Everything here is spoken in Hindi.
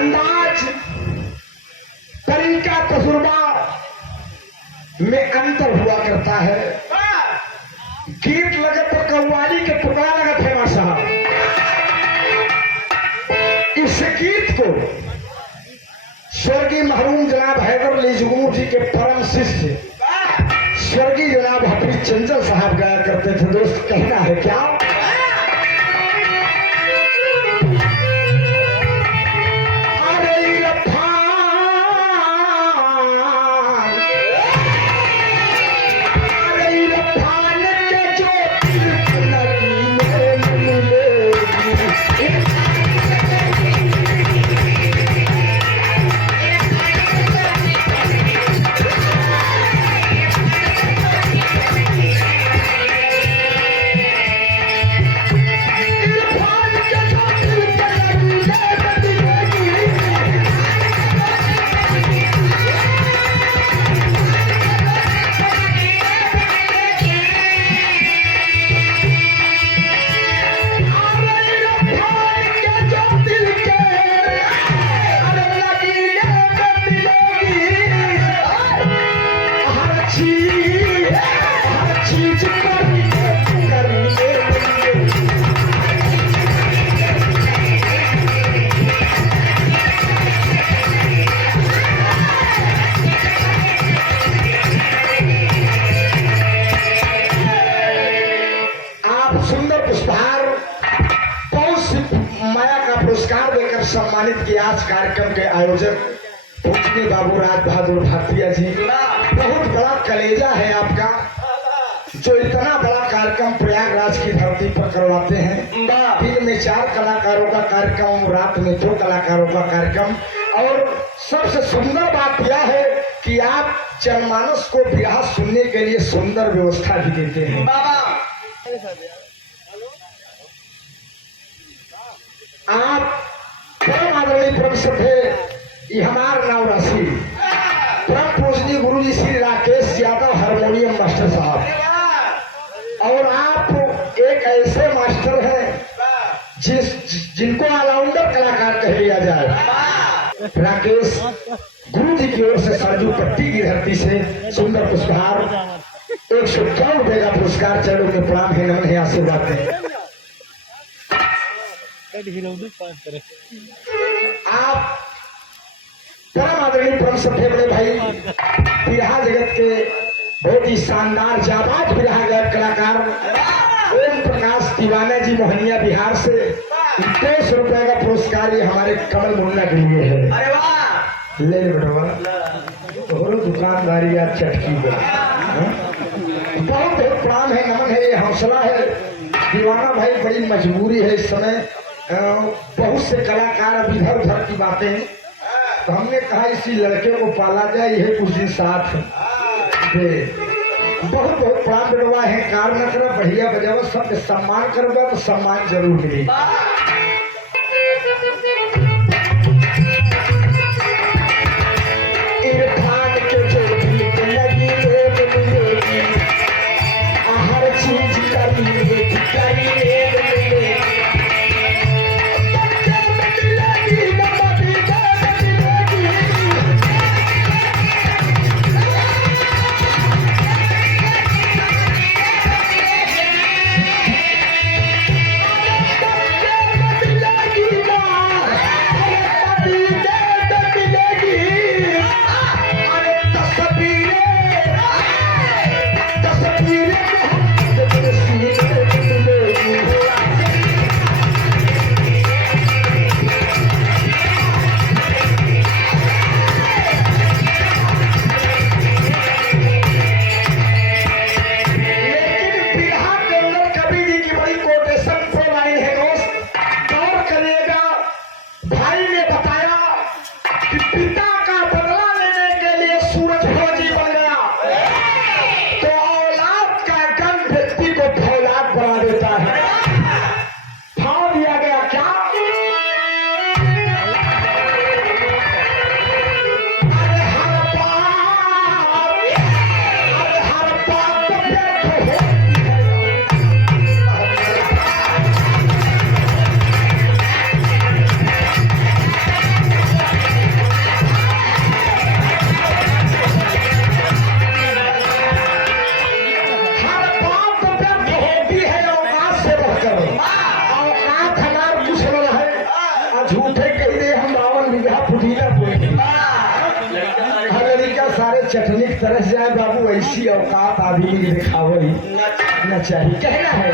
अंदाज, तरीका, तजुर्बा में अंतर हुआ करता है। गीत लगे तो कव्वाली के टुकड़ा लगे थे साहब। इस गीत को स्वर्गीय मरहूम जनाब हैदर अली जुगनू जी के परम शिष्य स्वर्गीय जनाब हफीज चंचल साहब गाया करते थे। दोस्त कहना है क्या? सम्मानित किया आज कार्यक्रम के आयोजक पूजनीय बाबू राज बहादुर भारतीय जी। बहुत बड़ा कलेजा है आपका, जो इतना बड़ा कार्यक्रम प्रयागराज की धरती पर करवाते हैं। दिन में 4 कलाकारों का कार्यक्रम, रात में 2 कलाकारों का कार्यक्रम। और सबसे सुंदर बात यह है कि आप जनमानस को विरह सुनने के लिए सुंदर व्यवस्था भी देते हैं। आप परम आदरणीय परम सभ्य हमार नाव राशि परम पूजनीय गुरु जी श्री राकेश यादव हारमोनियम मास्टर साहब, और आप एक ऐसे मास्टर हैं जिनको ऑलराउंडर कलाकार कह लिया जाए। राकेश गुरु जी की ओर से सरजू पट्टी की धरती से सुंदर पुरस्कार 151 रुपए का पुरस्कार। चरणों में प्रणाम है, नमन है, आशीर्वाद है। आप परम आदरणीय परम सभ्य बड़े भाई बिरहा जगत के बहुत ही शानदार जाबाज बिरहा गायक कलाकार ओम प्रकाश तिवाना जी मोहनिया बिहार से 200 रुपए का पुरस्कार ये हमारे कमल मुन्ना के लिए है। अरे वाह, ले बेटा दुकानदारी या चटकी बहुत बहुत प्रणाम है, नमन है, ये हौसला है। दीवाना भाई बड़ी मजबूरी है इस समय, बहुत से कलाकार अब इधर उधर की बातें, तो हमने कहा इसी लड़के को पाला जाए, यह कुछ दिन साथ दे। बहुत बहुत प्राण बेटवा है, कार न करा, बढ़िया बजावा, सब सम्मान करूंगा तो सम्मान जरूर मिलेगा। तरस जाए बाबू, ऐसी औकात आदमी की दिखावई ना न चाहिए। कहना है